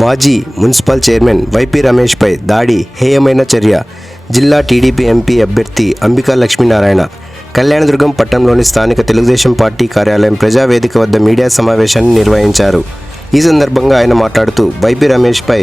మాజీ municipal chairman YP రమేష్పై దాడి హేయమైన చర్య. జిల్లా టీడీపీ ఎంపీ అభ్యర్థి అంబికా లక్ష్మీనారాయణ. కళ్యాణదుర్గం పట్టణంలోని స్థానిక తెలుగుదేశం పార్టీ కార్యాలయం ప్రజావేదిక వద్ద మీడియా సమావేశాన్ని నిర్వహించారు. ఈ సందర్భంగా ఆయన మాట్లాడుతూ వైపీ రమేష్పై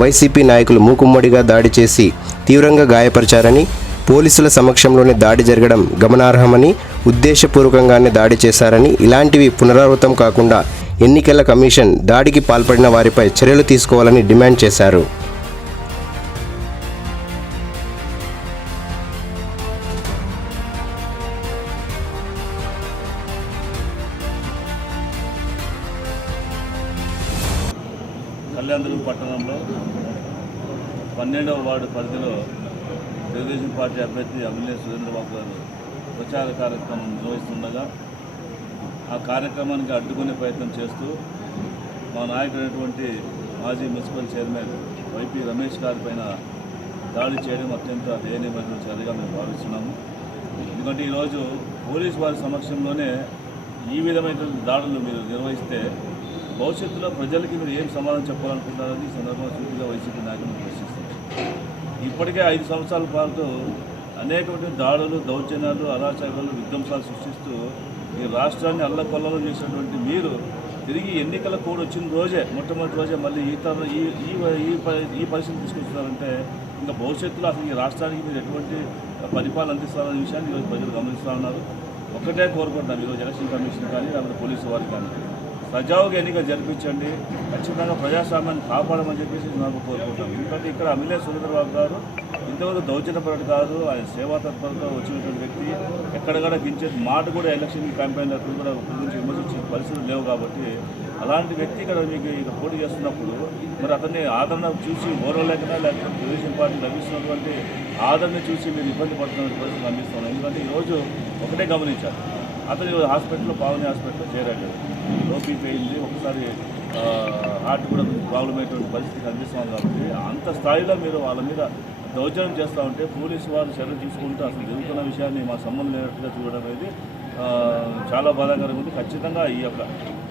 వైసీపీ నాయకులు మూకుమ్మడిగా దాడి చేసి తీవ్రంగా గాయపరిచారని పోలీసుల సమక్షంలోనే దాడి జరగడం గమనార్హమని ఉద్దేశపూర్వకంగానే దాడి చేశారని ఇలాంటివి పునరావృతం కాకుండా ఎన్నికల కమిషన్ దాడికి పాల్పడిన వారిపై చర్యలు తీసుకోవాలని డిమాండ్ చేశారు. కళ్యాణదుర్గం పట్టణంలో పన్నెండవ వార్డు పరిధిలో తెలుగుదేశం పార్టీ అభ్యర్థి అభినయ సురేంద్రబాబు గారు ప్రచార కార్యక్రమం నిర్వహిస్తుండగా ఆ కార్యక్రమానికి అడ్డుకునే ప్రయత్నం చేస్తూ మా నాయకుడైనటువంటి మాజీ మున్సిపల్ చైర్మన్ వైపీ రమేష్ గారి పైన దాడి చేయడం అత్యంత దయనీయమైన చర్యగా మేము భావిస్తున్నాము. ఎందుకంటే ఈరోజు పోలీసు వారి సమక్షంలోనే ఈ విధమైనటువంటి దాడులు మీరు నిర్వహిస్తే భవిష్యత్తులో ప్రజలకి మీరు ఏం సమాధానం చెప్పాలనుకుంటారని ఈ సందర్భంగా సూటిగా వైసీపీ నాయకులను ప్రశ్నిస్తారు ఇప్పటికే ఐదు సంవత్సరాల పాటు అనేకమైన దాడులు దౌర్జన్యాలు అరాచకాలు విధ్వంసాలు సృష్టిస్తూ ఈ రాష్ట్రాన్ని అల్లకొల్లలో చేసినటువంటి మీరు తిరిగి ఎన్నికల కోడ్ వచ్చిన రోజే మొట్టమొదటి రోజే మళ్ళీ ఈ తర ఈ ఈ ఈ ఈ పరిస్థితి తీసుకొస్తున్నారంటే ఇంకా భవిష్యత్తులో అసలు ఈ రాష్ట్రానికి మీరు ఎటువంటి పరిపాలన అందిస్తారనే విషయాన్ని ఈరోజు ప్రజలు గమనిస్తూ ఉన్నారు ఒకటే కోరుకుంటున్నాను ఈరోజు ఎలక్షన్ కమిషన్ కానీ లేకపోతే పోలీసు వారు కానీ. సజావుగా ఎన్నిక జరిపించండి ఖచ్చితంగా ప్రజాస్వామ్యాన్ని కాపాడమని చెప్పేసి నాకు కోరుకుంటాం ఎందుకంటే ఇక్కడ అమిలే సురేంద్రబాబు గారు ఇంతవరకు దౌర్జన్యపరుడు కాదు ఆయన సేవాతత్వంతో వచ్చినటువంటి వ్యక్తి. ఎక్కడక్కడ గించే మాట కూడా ఎలక్షన్ క్యాంపెయిన్ అప్పుడు కూడా గురించి నుంచి విమర్శించే పరిస్థితులు లేవు కాబట్టి అలాంటి వ్యక్తి ఇక్కడ మీకు ఇక్కడ పోటీ చేస్తున్నప్పుడు మరి అతన్ని ఆదరణ చూసి ఓరలేకనా లేకపోతే తెలుగుదేశం పార్టీ లభిస్తున్నటువంటి ఆదరణ చూసి మీరు ఇబ్బంది పడుతున్న పరిస్థితులు కనిపిస్తున్నాం ఎందుకంటే ఈరోజు ఒకటే గమనించారు అతను హాస్పిటల్లో పావని హాస్పిటల్లో చేరాడు. ఓపీపీ అయింది ఒకసారి హార్ట్ కూడా ప్రాబ్లం అయ్యేటువంటి పరిస్థితి అందిస్తున్నాం కాబట్టి అంత స్థాయిలో మీరు వాళ్ళ మీద దౌర్జన్యం చేస్తూ ఉంటే పోలీసు వారు చర్య తీసుకుంటూ అసలు జరుగుతున్న విషయాన్ని మా సంబంధం లేనట్టుగా చూడడం అనేది చాలా బాధాకరంగా ఉంది. ఖచ్చితంగా ఈ యొక్క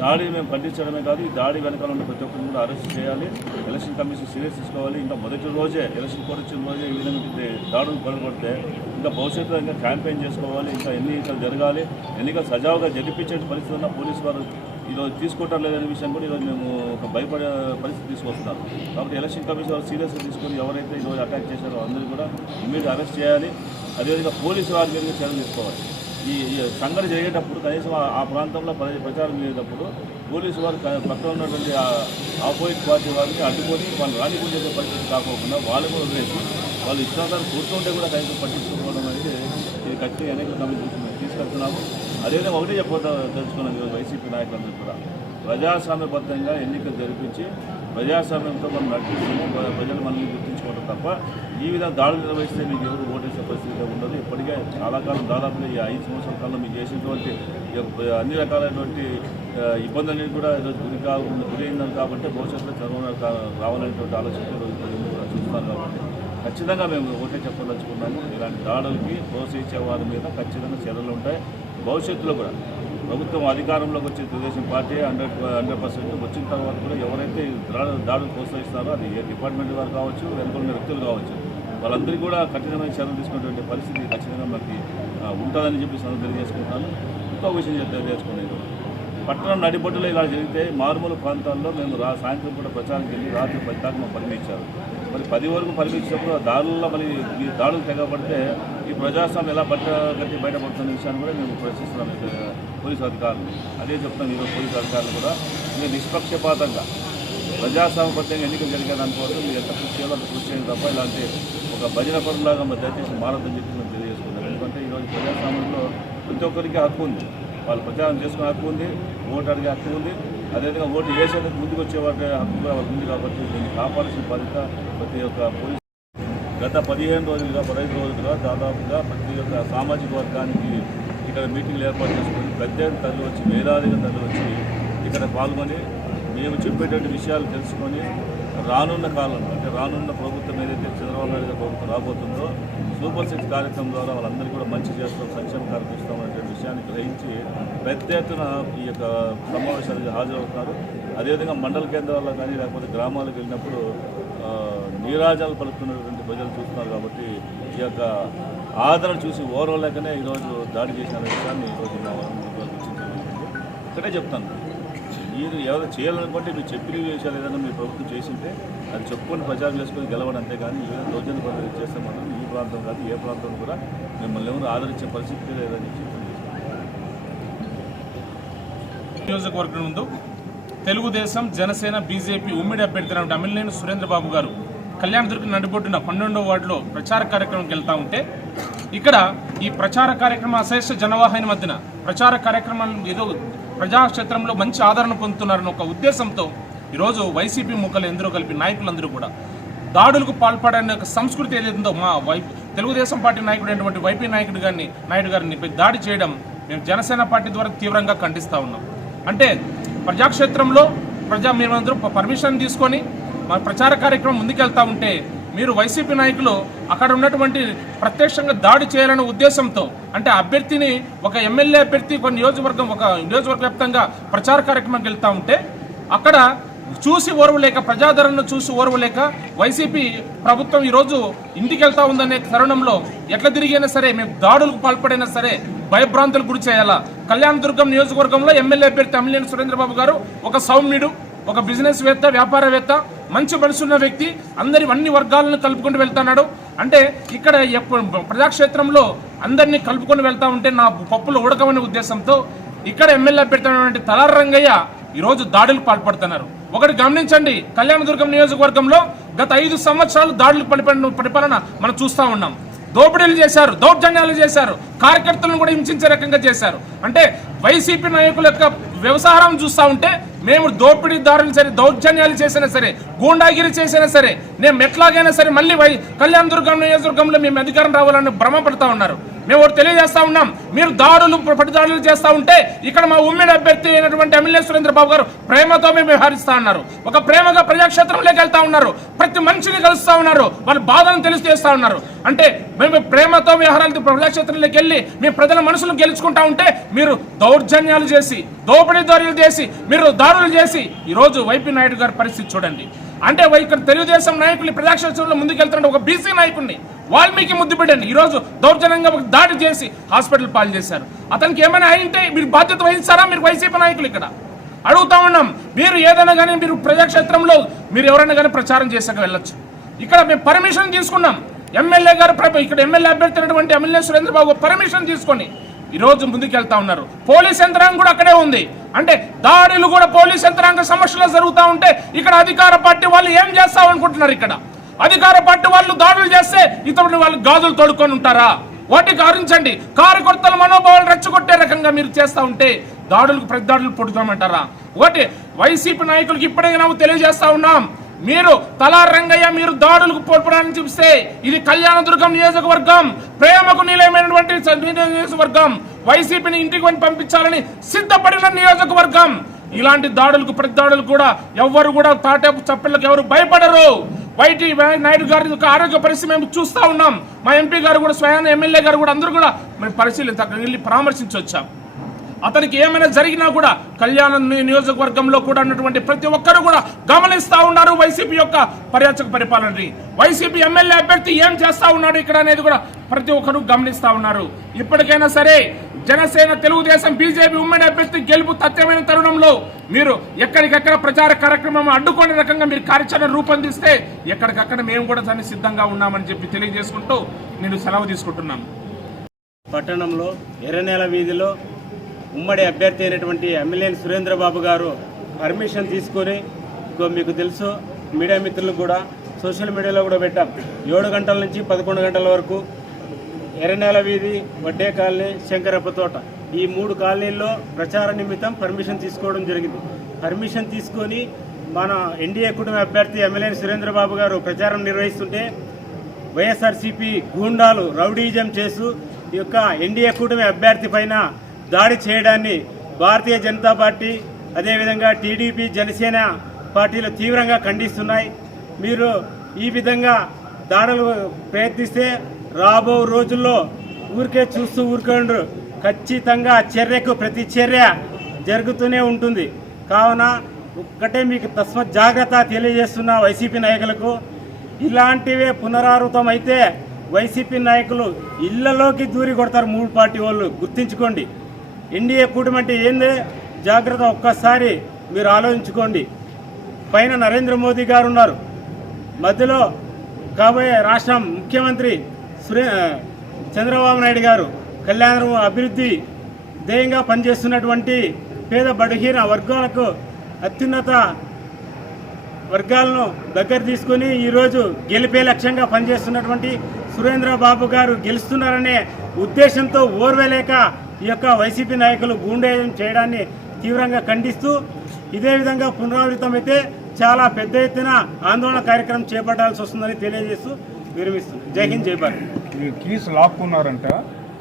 దాడిని మేము ఖండించడమే కాదు ఈ దాడి వెనకాల ఉన్న ప్రతి ఒక్కరిని కూడా అరెస్ట్ చేయాలి. ఎలక్షన్ కమిషన్ సీరియస్ తీసుకోవాలి. ఇంకా మొదటి రోజే ఎలక్షన్ కోడ్ రోజే ఈ విధంగా దాడులు పడగొడితే ఇంకా భవిష్యత్తులో ఇంకా క్యాంపెయిన్ చేసుకోవాలి. ఇంకా ఎన్నికలు జరగాలి. ఎన్నికలు సజావుగా జరిపించే పరిస్థితి ఉన్న పోలీసు వారు ఈరోజు తీసుకోవటం లేదనే విషయం కూడా ఈరోజు మేము ఒక భయపడే పరిస్థితి తీసుకొస్తున్నాం కాబట్టి ఎలక్షన్ కమిషన్ వారు సీరియస్గా తీసుకొని ఎవరైతే ఈరోజు అటాక్ చేశారో అందరూ కూడా ఇమీడియట్ అరెస్ట్ చేయాలి. అదేవిధంగా పోలీసు వారి మీద చర్యలు తీసుకోవాలి. ఈ సంఘటన జరిగేటప్పుడు కనీసం ఆ- ప్రాంతంలో ప్రచారం జరిగేటప్పుడు పోలీసు వారు పక్కన ఉన్నటువంటి ఆపోజిట్ పార్టీ వారిని అడ్డుకొని వాళ్ళు రానికుండే పరిస్థితి కాకోకుండా వాళ్ళు కూడా వదిలేసి వాళ్ళు ఇష్టాలను కూర్చుంటే కూడా కనీసం పట్టించుకోవడం అనేది ఇది ఖచ్చితంగా అనేక కమిటీ తీసుకెళ్తున్నాము. అదేవిధంగా ఒకటే చెప్పబోతా తెలుసుకున్నాం ఈరోజు వైసీపీ నాయకులందరూ కూడా. ప్రజాస్వామ్యబద్ధంగా ఎన్నికలు జరిపించి ప్రజాస్వామ్యంతో మనం నడిపిస్తేనే ప్రజలు మనల్ని గుర్తించుకోవడం తప్ప ఈ విధంగా దాడులు నిర్వహిస్తే మీకు ఎవరు ఓటేసే పరిస్థితి ఉండదు. ఇప్పటికే చాలా కాలం దాదాపుగా ఈ ఐదు సంవత్సరాల కాలంలో మీకు చేసినటువంటి అన్ని రకాలైనటువంటి ఆ, ఇబ్బందులన్నీ కూడా ఈరోజు గురి కాకుండా గురి అయిందని కాబట్టి భవిష్యత్తులో చదవడం రావాలనేటువంటి ఆలోచనలు కూడా చూస్తున్నారు కాబట్టి ఖచ్చితంగా మేము ఒకటే చెప్పదలుచుకున్నాము. ఇలాంటి దాడులకి ప్రోత్సహించే వారి మీద ఖచ్చితంగా చర్యలు ఉంటాయి. భవిష్యత్తులో కూడా ప్రభుత్వం అధికారంలోకి వచ్చే Telugu Desam party hundred hundred percent వచ్చిన తర్వాత కూడా ఎవరైతే దాడులు ప్రోత్సహిస్తారో అది ఏ డిపార్ట్మెంట్ వారు కావచ్చు వెనుకొన్న వ్యక్తులు కావచ్చు వాళ్ళందరికీ కూడా కఠినమైన చర్యలు తీసుకున్నటువంటి పరిస్థితి ఖచ్చితంగా మనకి ఉంటుందని చెప్పి సందర్భం తెలియజేసుకుంటాను ఇంకో విషయం తెలియజేసుకున్నాను తెలియజేసుకునేది పట్టణం నడిబొట్టులో ఇలా జరిగితే మారుమూల ప్రాంతాల్లో మేము రా సాయంత్రం పూట ప్రచారం వెళ్ళి రాత్రి పది దాకా మా పని ఇచ్చారు. మరి పది వరకు పరిమించినప్పుడు దారుల్లో దాడుల్లో మరి ఈ దాడులు తెగబడితే ఈ ప్రజాస్వామ్యం ఎలా బట్ట కట్టి బయటపడుతున్న విషయాన్ని కూడా మేము ప్రశ్నిస్తున్నాం పోలీసు అధికారులు. అదే చెప్తున్నాం ఈరోజు పోలీసు అధికారులు కూడా. మీరు నిష్పక్షపాతంగా. ప్రజాస్వామ్యబద్ధంగా ఎన్నికలు జరిగే దానికోసం మీరు ఎంత కృషి చేయాలో అంత కృషి చేయాలి తప్ప ఇలాంటి ఒక భజన పనులాగా మరి దయచేసి మారద్దని చెప్పి మేము తెలియజేసుకున్నాం ఎందుకంటే ఈరోజు ప్రజాస్వామ్యంలో ప్రతి ఒక్కరికి హక్కు ఉంది. వాళ్ళు ప్రచారం చేసుకునే హక్కు ఉంది ఓటు అడిగే హక్కు ఉంది. అదేవిధంగా ఓటు వేసేందుకు ముందుకు వచ్చే వాటి హక్కు కూడా ఉంది కాబట్టి దీన్ని కాపాడాల్సిన బాధ్యత ప్రతి ఒక్క పోలీస్ గత పదిహేను రోజులుగా పదహైదు రోజులుగా దాదాపుగా ప్రతి ఒక్క సామాజిక వర్గానికి ఇక్కడ మీటింగ్లు ఏర్పాటు చేసుకొని పెద్ద తల్లి వచ్చి వేలాదిగా తల్లి వచ్చి ఇక్కడ పాల్గొని మేము చెప్పేటువంటి విషయాలు తెలుసుకొని రానున్న కాలంలో అంటే రానున్న ప్రభుత్వం ఏదైతే చంద్రబాబు నాయుడు ప్రభుత్వం రాబోతుందో సూపర్ సిక్స్ కార్యక్రమం ద్వారా వాళ్ళందరికీ కూడా మంచి చేస్తాం సంక్షేమ కల్పిస్తాం అనే విషయాన్ని గ్రహించి పెద్ద ఎత్తున ఈ యొక్క సమావేశానికి హాజరవుతున్నారు అదేవిధంగా మండల కేంద్రాల్లో కానీ లేకపోతే గ్రామాలకు వెళ్ళినప్పుడు నీరాజాలు పలుకుతున్నటువంటి ప్రజలు చూస్తున్నారు కాబట్టి ఈ యొక్క ఆదరణ చూసి ఓర్వలేకనే ఈరోజు దాడి చేసిన విషయాన్ని ఈరోజు ఇక్కడే చెప్తాను. మీరు ఎవరు చేయాలనుకుంటే మీరు చెప్పిన విషయాలు ఏదైనా మీ ప్రభుత్వం చేసింటే అది చెప్పుకొని ప్రచారం చేసుకొని గెలవడం అంతేగాని ఈ విధంగా దౌర్జన్య పద్ధతి చేస్తే ఈ ప్రాంతం కాదు ఏ ప్రాంతం కూడా మిమ్మల్ని ఎవరు ఆదరించే పరిస్థితి లేదని నియోజకవర్గం ముందు తెలుగుదేశం జనసేన బీజేపీ ఉమ్మడి అభ్యర్థి అయిన సురేంద్రబాబు గారు కళ్యాణదుర్గం నడిబొడ్డున పన్నెండో వార్డులో ప్రచార కార్యక్రమంకి వెళ్తా ఉంటే ఇక్కడ ఈ ప్రచార కార్యక్రమం అశేష జనవాహిని మధ్యన ప్రచార కార్యక్రమం ఏదో ప్రజాక్షేత్రంలో మంచి ఆదరణ పొందుతున్నారన్న ఒక ఉద్దేశంతో ఈరోజు వైసీపీ ముఖలు ఎందరో కలిపి నాయకులందరూ కూడా దాడులకు పాల్పడని ఒక సంస్కృతి ఏదైతుందో మా వైపు తెలుగుదేశం పార్టీ నాయకుడు అయినటువంటి వైపీ నాయకుడు గారిని నాయుడు గారిని దాడి చేయడం మేము జనసేన పార్టీ ద్వారా తీవ్రంగా ఖండిస్తూ ఉన్నాం. అంటే ప్రజాక్షేత్రంలో ప్రజా మేమందరూ పర్మిషన్ తీసుకొని మా ప్రచార కార్యక్రమం ముందుకెళ్తా ఉంటే మీరు వైసీపీ నాయకులు అక్కడ ఉన్నటువంటి ప్రత్యక్షంగా దాడి చేయాలనే ఉద్దేశంతో అంటే అభ్యర్థిని ఒక ఎమ్మెల్యే అభ్యర్థి ఒక నియోజకవర్గం ఒక నియోజకవర్గ వ్యాప్తంగా ప్రచార కార్యక్రమంకి వెళ్తూ ఉంటే అక్కడ చూసి ఓర్వలేక ప్రజాదరణను చూసి ఓర్వలేక వైసీపీ ప్రభుత్వం ఈరోజు ఇంటికి వెళ్తా ఉందనే తరుణంలో ఎట్లా తిరిగైనా సరే మేము దాడులకు పాల్పడైనా సరే భయభ్రాంతులకు గురి చేయాలా? కళ్యాణదుర్గం నియోజకవర్గంలో ఎమ్మెల్యే అభ్యర్థి అమ్మిలేని సురేంద్రబాబు గారు ఒక సౌమ్యుడు ఒక బిజినెస్ వేత్త వ్యాపారవేత్త మంచి మనసున్న వ్యక్తి అందరి అన్ని వర్గాలను కలుపుకుంటూ వెళ్తున్నాడు. అంటే ఇక్కడ ప్రజాక్షేత్రంలో అందరినీ కలుపుకొని వెళ్తా ఉంటే నా పప్పులు ఉడకమనే ఉద్దేశంతో ఇక్కడ ఎమ్మెల్యే అభ్యర్థి తలార రంగయ్య ఈరోజు దాడులకు పాల్పడుతున్నారు. ఒకటి గమనించండి కళ్యాణదుర్గం నియోజకవర్గంలో గత ఐదు సంవత్సరాలు దాడులు పడిపడిన పరిపాలన మనం చూస్తా ఉన్నాం. దోపిడీలు చేశారు దౌర్జన్యాలు చేశారు కార్యకర్తలను కూడా హింసించే రకంగా చేశారు. అంటే వైసీపీ నాయకుల యొక్క వ్యవసాయం చూస్తా ఉంటే మేము దోపిడీదారులు సరే దౌర్జన్యాలు చేసినా సరే గూండాగిరి చేసినా సరే మేము ఎట్లాగైనా సరే మళ్ళీ వై కళ్యాణ దుర్గం నియోజకవర్గంలో మేము అధికారం రావాలని భ్రమపడతా ఉన్నారు. మేము ఒకటి తెలియజేస్తా ఉన్నాం. మీరు దాడులు పట్టుదాడులు చేస్తూ ఉంటే ఇక్కడ మా ఉమ్మడి అభ్యర్థి అయినటువంటి ఎమ్మెల్యే సురేంద్ర బాబు గారు ప్రేమతో మేము వ్యవహరిస్తా ఉన్నారు. ఒక ప్రేమగా ప్రజాక్షేత్రంలోకి వెళ్తా ఉన్నారు. ప్రతి మనిషిని కలుస్తూ ఉన్నారు. వాళ్ళ బాధను తెలియజేస్తా ఉన్నారు. అంటే మేము ప్రేమతో వ్యవహారాలు ప్రజాక్షేత్రంలోకి వెళ్ళి మీ ప్రజల మనసును గెలుచుకుంటా ఉంటే మీరు దౌర్జన్యాలు చేసి దోపిడీ దారులు చేసి మీరు దాడులు చేసి ఈరోజు వైపీ నాయుడు గారి పరిస్థితి చూడండి. అంటే ఇక్కడ తెలుగుదేశం నాయకులు ప్రజాక్షేత్రంలో ముందుకెళ్తున్న ఒక బీసీ నాయకుడిని వాల్మీకి ముద్దు పెట్టండి ఈరోజు దౌర్జన్యంగా ఒక దాడి చేసి హాస్పిటల్ పాలు చేశారు. అతనికి ఏమైనా అయింటే మీరు బాధ్యత వహిస్తారా? మీరు వైసీపీ నాయకులు ఇక్కడ. అడుగుతా ఉన్నాం మీరు ఏదైనా కానీ మీరు ప్రజాక్షేత్రంలో మీరు ఎవరైనా కానీ ప్రచారం చేశాక వెళ్ళొచ్చు. ఇక్కడ మేము పర్మిషన్ తీసుకున్నాం. ఎమ్మెల్యే గారు ఇక్కడ ఎమ్మెల్యే అభ్యర్థి అయినటువంటి ఎమ్మెల్యే సురేంద్రబాబు పర్మిషన్ తీసుకొని ఈ రోజు ముందుకెళ్తా ఉన్నారు. పోలీస్ యంత్రాంగం కూడా అక్కడే ఉంది. అంటే దాడులు కూడా పోలీస్ యంత్రాంగ సమస్యలు జరుగుతూ ఉంటే ఇక్కడ అధికార పార్టీ వాళ్ళు ఏం చేస్తావు అనుకుంటున్నారు ఇక్కడ? అధికార పార్టీ వాళ్ళు దాడులు చేస్తే ఇతరుని వాళ్ళు గాజులు తోడుకొని ఉంటారా? వాటికి ఆరించండి కార్యకర్తల మనోభావాలు రెచ్చగొట్టే రకంగా మీరు చేస్తా ఉంటే దాడులకు ప్రతి దాడులు పొడుతామంటారా ఒకటి వైసీపీ నాయకులకి నాకు తెలియజేస్తా ఉన్నాం. మీరు తలా రంగయ్య మీరు దాడులకు పోల్పడాన్ని చూపిస్తే ఇది కళ్యాణదుర్గం నియోజకవర్గం. ప్రేమకు నిలయమైనటువంటి నియోజకవర్గం. వైసీపీని ఇంటికి కొని పంపించాలని సిద్ధపడిన నియోజకవర్గం. ఇలాంటి దాడులకు ప్రతి దాడులు కూడా ఎవ్వరు కూడా తాటే చప్పళ్ళకి ఎవరు భయపడరు. వైటి నాయుడు గారి యొక్క ఆరోగ్య పరిస్థితి మేము చూస్తా ఉన్నాం. మా ఎంపీ గారు కూడా స్వయాన ఎమ్మెల్యే గారు కూడా అందరూ కూడా మేము పరిశీలించి అక్కడికి వెళ్ళి పరామర్శించి వచ్చాం అతనికి ఏమైనా జరిగినా కూడా కళ్యాణ నియోజకవర్గంలో కూడా ఉన్నటువంటి ప్రతి ఒక్కరు కూడా గమనిస్తా ఉన్నారు వైసీపీ యొక్క పర్యాచక పరిపాలనని. వైసీపీ ఎమ్మెల్యే అభ్యర్థి ఏం చేస్తా ఉన్నాడు ఇక్కడ అనేది కూడా ప్రతి ఒక్కరు గమనిస్తా ఉన్నారు. ఇప్పటికైనా సరే జనసేన తెలుగుదేశం బీజేపీ ఉమ్మడి అభ్యర్థి గెలుపు తథ్యమైన తరుణంలో మీరు ఎక్కడికక్కడ ప్రచార కార్యక్రమం అడ్డుకునే రకంగా మీరు కార్యాచరణ రూపొందిస్తే ఎక్కడికక్కడ మేము కూడా దాన్ని సిద్ధంగా ఉన్నామని చెప్పి తెలియజేసుకుంటూ నేను సెలవు తీసుకుంటున్నాను. పట్టణంలో ఎర్రనేల వీధిలో ఉమ్మడి అభ్యర్థి అయినటువంటి ఎమ్మెల్యేని సురేంద్రబాబు గారు పర్మిషన్ తీసుకొని ఇంకో మీకు తెలుసు మీడియా మిత్రులు కూడా సోషల్ మీడియాలో కూడా పెట్టాం. ఏడు గంటల నుంచి పదకొండు గంటల వరకు ఎర్రనేల వీధి వడ్డే కాలనీ శంకరప్ప తోట. ఈ మూడు కాలనీల్లో ప్రచార నిమిత్తం పర్మిషన్ తీసుకోవడం జరిగింది. పర్మిషన్ తీసుకొని మన ఎన్డీఏ కుటుంబ అభ్యర్థి ఎమ్మెల్యే సురేంద్రబాబు గారు ప్రచారం నిర్వహిస్తుంటే వైఎస్ఆర్సీపీ గూండాలు రౌడీజం చేస్తూ ఈ యొక్క ఎన్డీఏ కూటమి అభ్యర్థి పైన దాడి చేయడాన్ని భారతీయ జనతా పార్టీ అదేవిధంగా టీడీపీ జనసేన పార్టీలు తీవ్రంగా ఖండిస్తున్నాయి. మీరు ఈ విధంగా దాడులు ప్రయత్నిస్తే రాబో రోజుల్లో ఊరికే చూస్తూ ఊరుకోండు ఖచ్చితంగా చర్యకు ప్రతి చర్య జరుగుతూనే ఉంటుంది. కావున ఒక్కటే మీకు తస్మ జాగ్రత్త తెలియజేస్తున్న వైసీపీ నాయకులకు ఇలాంటివే పునరావృతం అయితే వైసీపీ నాయకులు ఇళ్ళలోకి దూరి కొడతారు మూడు పార్టీ వాళ్ళు. గుర్తించుకోండి. ఎన్డీఏ కూటమి అంటే ఏందే? జాగ్రత్త ఒక్కసారి మీరు ఆలోచించుకోండి. పైన నరేంద్ర మోదీ గారు ఉన్నారు. మధ్యలో కాబోయే రాష్ట్రం ముఖ్యమంత్రి సురే చంద్రబాబు నాయుడు గారు కళ్యాణం అభివృద్ధి ధ్యేయంగా పనిచేస్తున్నటువంటి పేద బడుహీన వర్గాలకు అత్యున్నత వర్గాలను దగ్గర తీసుకొని ఈరోజు గెలిపే లక్ష్యంగా పనిచేస్తున్నటువంటి సురేంద్ర బాబు గారు గెలుస్తున్నారనే ఉద్దేశంతో ఓర్వలేక ఈ యొక్క వైసీపీ నాయకులు గూండేయం చేయడాన్ని తీవ్రంగా ఖండిస్తూ ఇదే విధంగా పునరావృతమైతే చాలా పెద్ద ఎత్తున ఆందోళన కార్యక్రమం చేపట్టాల్సి వస్తుందని తెలియజేస్తూ విరమిస్తుంది జై హింద్ జై భారత్. ఈ కీస్ లాక్కున్నారంట.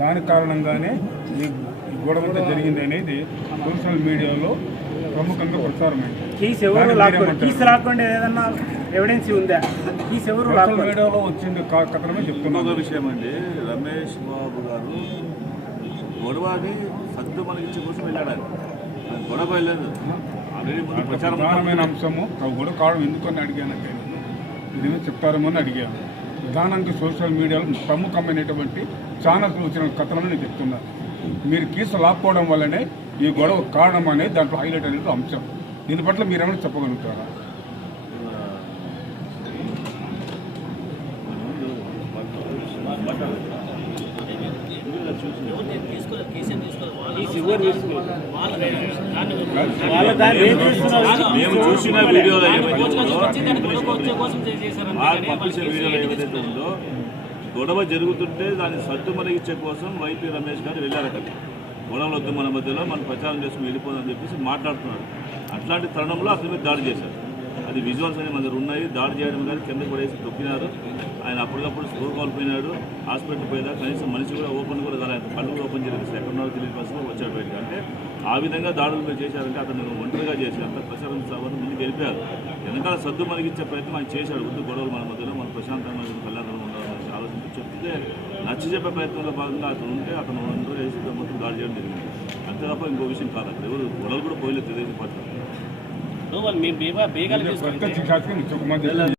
దాని కారణంగానే ఈ ఈ గొడవ అంతా జరిగింది అనేది సోషల్ మీడియాలో ప్రముఖంగా ప్రచారమైంది కీస్ ఎవరు? కీస్ లాక్కోండి ఏదన్నా ఎవిడెన్స్ ఉందా? కీస్ ఎవరు సోషల్ మీడియాలో వచ్చింది కథనమే ఇంకొక చెప్తున్నాను విషయం అండి రమేష్ బాబు గారు గొడవని సత్తు మనకిచ్చే కోసం వెళ్ళాడు గొడవ వెళ్ళలేదు ఆల్రెడీ ముందు ప్రచారం ప్రధానమైన అంశము ఆ గొడవ కావడం ఎందుకని అడిగానంటే ఇదేమో చెప్తారేమో అని అడిగాను. ప్రధానంగా సోషల్ మీడియాలో ప్రముఖమైనటువంటి ఛానల్స్ వచ్చిన కథలను నేను చెప్తున్నాను మీరు కీసు లాక్కోవడం వల్లనే ఈ గొడవ కారణం అనేది దాంట్లో హైలైట్ అనేది అంశం దీని పట్ల మీరేమైనా చెప్పగలుగుతారా కీస్ మేము చూసిన వీడియోలో ఏమైతే వీడియోలో ఏదైతే ఉందో గొడవ జరుగుతుంటే దాన్ని సద్దు మనగిచ్చే కోసం వైపీ రమేష్ గారు వెళ్ళారు అక్కడికి గొడవలు వద్దు మన మధ్యలో మనం ప్రచారం చేసుకుని వెళ్ళిపోదని చెప్పేసి మాట్లాడుతున్నారు. అట్లాంటి తరుణంలో అతని మీద దాడి చేశారు. అది విజువల్స్ అనేవి మన దగ్గర ఉన్నాయి. దాడి చేయడం కానీ కింద పడేసి తొక్కినారు. ఆయన అప్పటికప్పుడు స్కోర్ కోల్పోయినాడు హాస్పిటల్ పోయినా కనీసం మనిషి కూడా ఓపెన్ కూడా కాలేదు. కళ్ళు కూడా ఓపెన్ చేసి ఎక్కడ ఉన్నారో తెలియని పరిస్థితిలో వచ్చాడు బయటకు. అంటే ఆ విధంగా దాడులు మీరు చేశారంటే అతను ఒంటరిగా చేసి అంత ప్రచారం సభను ముందుకు వెళ్ళిపోయారు వెనకాల సద్దు మనకిచ్చే ప్రయత్నం ఆయన చేశాడు. వద్దు గొడవలు మన మధ్యలో మన ప్రశాంతంగా కళ్యాణంలో ఉండాలని ఆలోచించి చెప్తే నచ్చి చెప్పే ప్రయత్నంలో భాగంగా అతను ఉంటే అతను ఒంటరి వేసి మొత్తం దాడి చేయడం జరిగింది. అంతే తప్ప ఇంకో విషయం కాదు. అక్కడ ఎవరు గొడవలు కూడా పోయలేదు తెలుగుదేశం పార్టీ